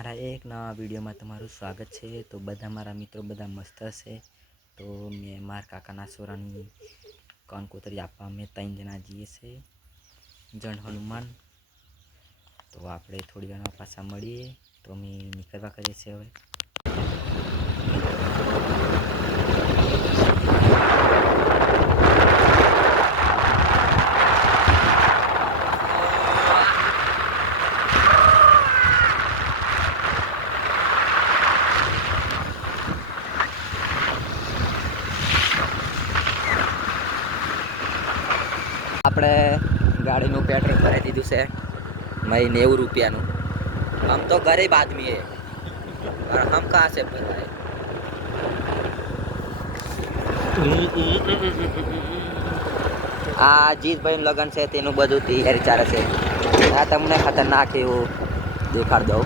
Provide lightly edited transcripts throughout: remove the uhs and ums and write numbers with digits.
મારા એક નવા વિડીયોમાં તમારું સ્વાગત છે। તો બધા મારા મિત્રો બધા મસ્ત હશે। તો મેં મારા કાકાના છોરાની કંકોત્રી આપવા અમે 3 જણા જઈએ છીએ જણ હનુમાન। તો આપણે થોડી વારમાં પાછા મળીએ। તો અમે નીકળવા કરીએ છીએ હવે। આપણે ગાડીનું પેટ્રોલ ભરાઈ દીધું છે મય 90 રૂપિયાનું। हम तो गरीब आदमी है और हम कहाँ से भराए। આ જીતભાઈ લગન છે તેનું બધું તૈયારી ચાલે છે। આ તમને ખતરનાક એવું દેખાડ દઉં,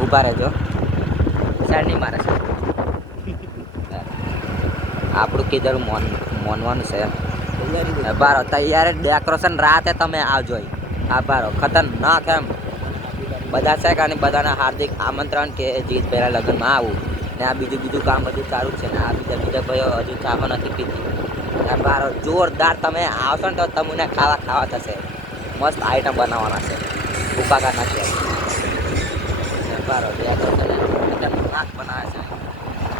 ઊભા રહેજો, સાઈડ નહીં મારે છે। આપણું કીધું મોનવાનું છે। બારો તૈયાર ડેકોરેશન રાતે તમે આવજો। આ બારો ખતરનાક એમ બધા છે કારણ બધાને હાર્દિક આમંત્રણ કે જીતભાઈના લગ્નમાં આવું ને આ બીજું કામ બધું ચાલુ છે ને આ બીજા ભાઈઓ હજુ ચાહો નથી પીધી। આ બારો જોરદાર તમે આવશો ને તો તમને ખાવા થશે। મસ્ત આઈટમ બનાવવાના છે, ઉપાકા નથી બારો નાક બનાવે છે।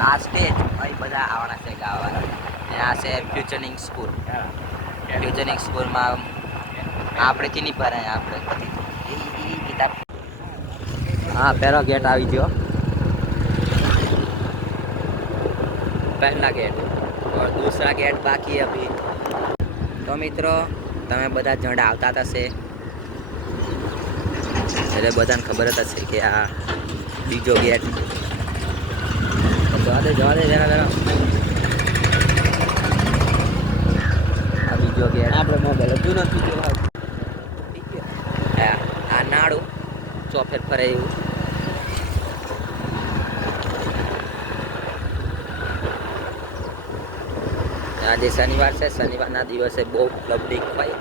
આ સ્ટેજ અહીં બધા આવવાના છે ગાવાવાળા ને આ છે ફ્યુચરિંગ સ્કૂલ। ફ્યુચરિંગ સ્કૂલમાં આપણેથી નહીં ભરાય આપણે हाँ पहला गेट આવી ગયો, पहला गेट और दूसरा गेट बाकी है अभी। तो मित्रों તમે બધા જણ આવતા હશે એટલે બધાને ખબર જ હશે કે આ બીજો ગેટ જવા દે જરા આ બીજો ગેટ આપણે મોબાઈલ હતું નથી આ નાડું ચોફેર ફરે એવું। આજે શનિવાર છે, શનિવારના દિવસે બહુ પબ્લિક હોય,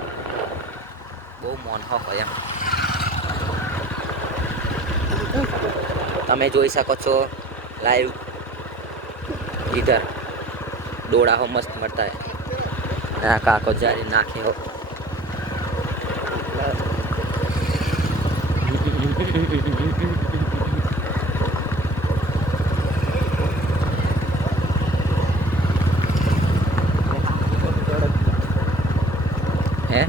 બહુ મોનહો હોય એમ તમે જોઈ શકો છો લાઈવ। इधर डोड़ा हो मस्त मरता है ना काको जारी नाखे हो है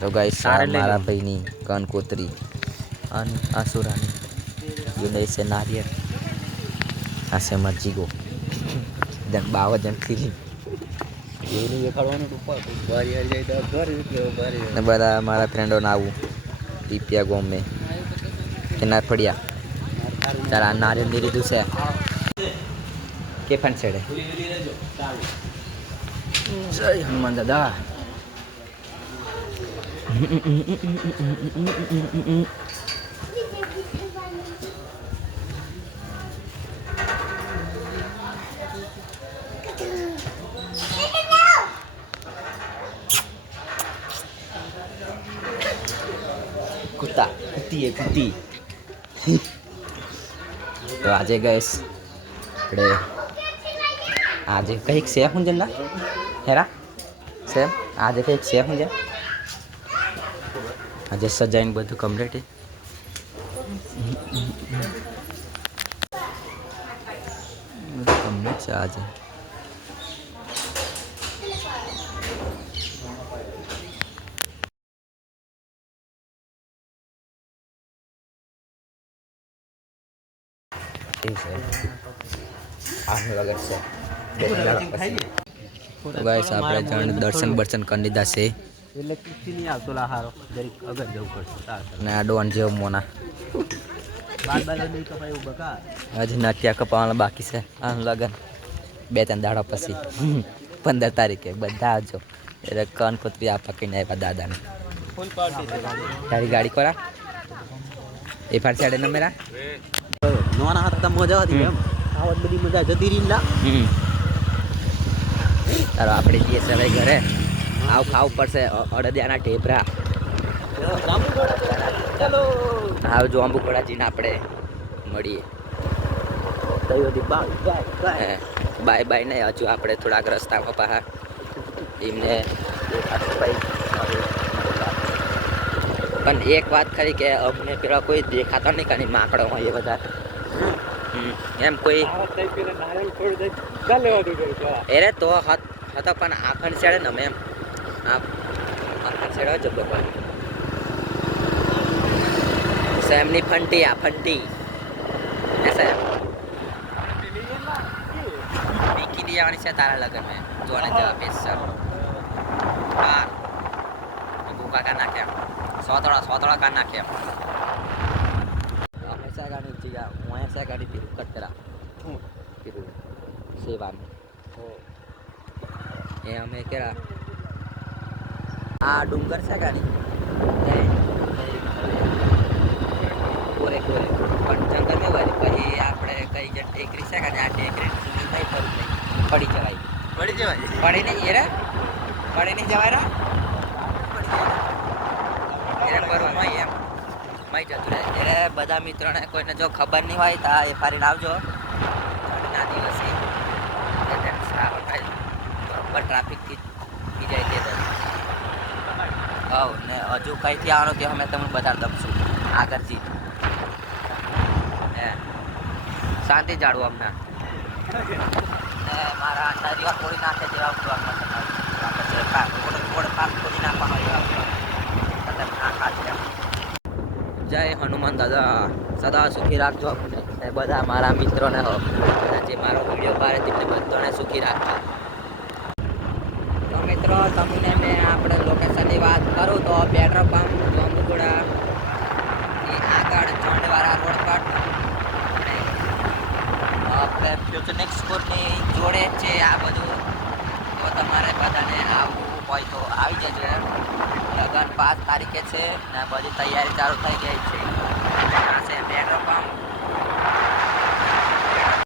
तो गाइस मारा भाईनी कंकोत्री અને આસુરાની યુને છે નારિયેળ આ છે મરજીગો જન 52 જન ફીલી એવું દેખાડવાનું ઉપર બારી આવી જાય તો ઘર બારી ને બધા મારા ફ્રેન્ડો ને આવું દીપિયા ગોમ મે કેનાર પડ્યા તારા નારિયેળ ની રીધું છે કે ફન છેડે જય હનુમાન દાદા। कुत्ता कुत्ती है कुत्ती। तो आज गैस આપણે આજે કંઈક છે હું જન્ના હેરા સેમ આજે કંઈક છે હું જે આજે સજાઈને બધું કમ્પ્લીટ કમ્પ્લીટ છે આજે। तो गाइस આપણે જણ દર્શન કરી લીધા છે એટલે કિસ્તી નહીં આવતો લાહારો જરીક અગર જવું પડશે ને આ ડોન જેવો મોના બાદ નહીં કપાય એવું બકા હજી નાટ્યા કપાવાના બાકી છે આ લગન 2-3 દાડા પછી 15 તારીખે બધા આવજો એટલે કંકોત્રી આપવા કહીને આવ્યા દાદાને। તારી ગાડી કોરા એ ફાર સાઈડ નંબર આ નોના હતા મજા હતી એમ ખાવાની બધી મજા જતી રહી ના. ચાલો આપણે જઈએ છે હવે ઘરે. ખાવું પડશે અડદિયાના ઢેબરા. ચાલો હાવ જો આંબુઘોડા જઈને આપણે મળીએ. બાય બાય નહીં, હજુ આપણે થોડાક રસ્તામાં બહાર એમને પણ એક વાત ખરી કે અમને પેલા કોઈ દેખાતો નહીં કાંઈ માકડો હોય એ બધા. એમ કોઈ એરે તો હતો પણ આખણ છેડે ને એમ આખણ છેડે જબર સેમની ફંટી આ ફંટી એસા મીકી દી આવવાની છે તારા લગન મેં જોને જવા પેસર હા ભૂકા કા નાખ્યા સોતળા કા નાખ્યા હંમેશા ગાડી જીગા હું હંમેશા ગાડી તીરું કટરા તીરું સેવા में એ અમે કેરા આ ડુંગર છે ગાડી કોરે પણ જંગલ ને હોય પછી આપણે કઈ જે ટેકરી છે કે આ ટેકરી નહીં ફરું પડી જવાય પડી નહીં એરે પડી નહીં જવાય રા એરે બરોબર એમ મય જતું રહે એટલે બધા મિત્રોને કોઈને જો ખબર નહીં હોય તો એ ફરીને આવજો ના દિવસે બરોબર ટ્રાફિકથી થઈ જાય તે હવ ને હજુ કંઈથી આવવાનું તે અમે તમને બતાડી દઉં છું આગળથી શાંતિ જાળવું અમને મારા અંડા જેવા ખોડી નાખે જેવા ખોડી નાખવાનો જય હનુમાન દાદા સદા સુખી રાખજો અમને બધા મારા મિત્રોને જે મારો વિડીયો પાડે તેમને બધાને સુખી રાખજો. તો મિત્રો તમને મેં આપણે લોકેશનની વાત કરું તો પેટ્રોલ પંપ જાંબુઘોડા આગળ ચોંડવાળા રોડ પર આપણે ફ્યુચનિક સ્કૂલની જોડે જ છે આ બધું. તો તમારે બધાને આવવું હોય તો આવી જજો. લગન 5 તારીખે છે ને બધી તૈયારી ચાલુ થઈ ગઈ છે. આ છે પેટ્રોલ પંપ.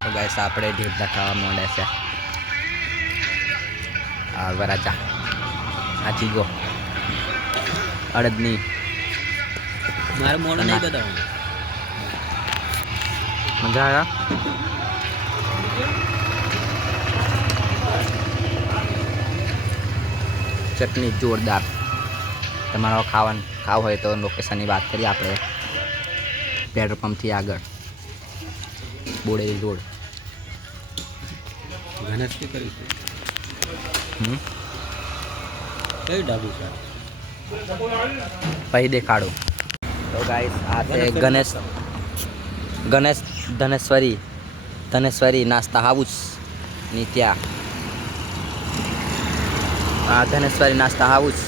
તો ગાઈસ આપણે ઢેબરા ખાવા માંડે છે. આ વરાજા આ ચીગો અડદની મારે મોડું નહીં બતાવું. મજા આવ્યા ચટણી જોરદાર. તમારો ખાવું હોય તો લોકેશનની વાત કરીએ આપણે પેટ્રોલ પંપથી આગળ બોડેલી રોડ. ગણેશ કે કરીશું કઈ ડાબુ છે પછી દેખાડો. તો ગાઈસ આ છે ગણેશ ધનેશ્વરી નાસ્તા હાઉસ ની ત્યાં આ ધનેશ્વરી નાસ્તા હાઉસ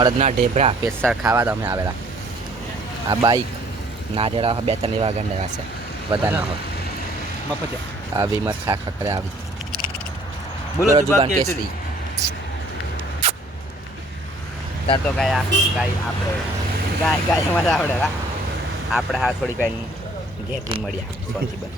અડદના ઢેબરા પેસર ખાવા તમે આવેલા. આ બાઈક નારિયેળા 2-3 એવા ગંડેલા છે બધાના હોય આ વિમર ખાખા કરે આવી બોલો જુબાન કેસરી. તાર તો ગાય આપણે ગાય મજા આવડે આપણે હા થોડી ગાય ઘેરથી મળ્યા સોથી બને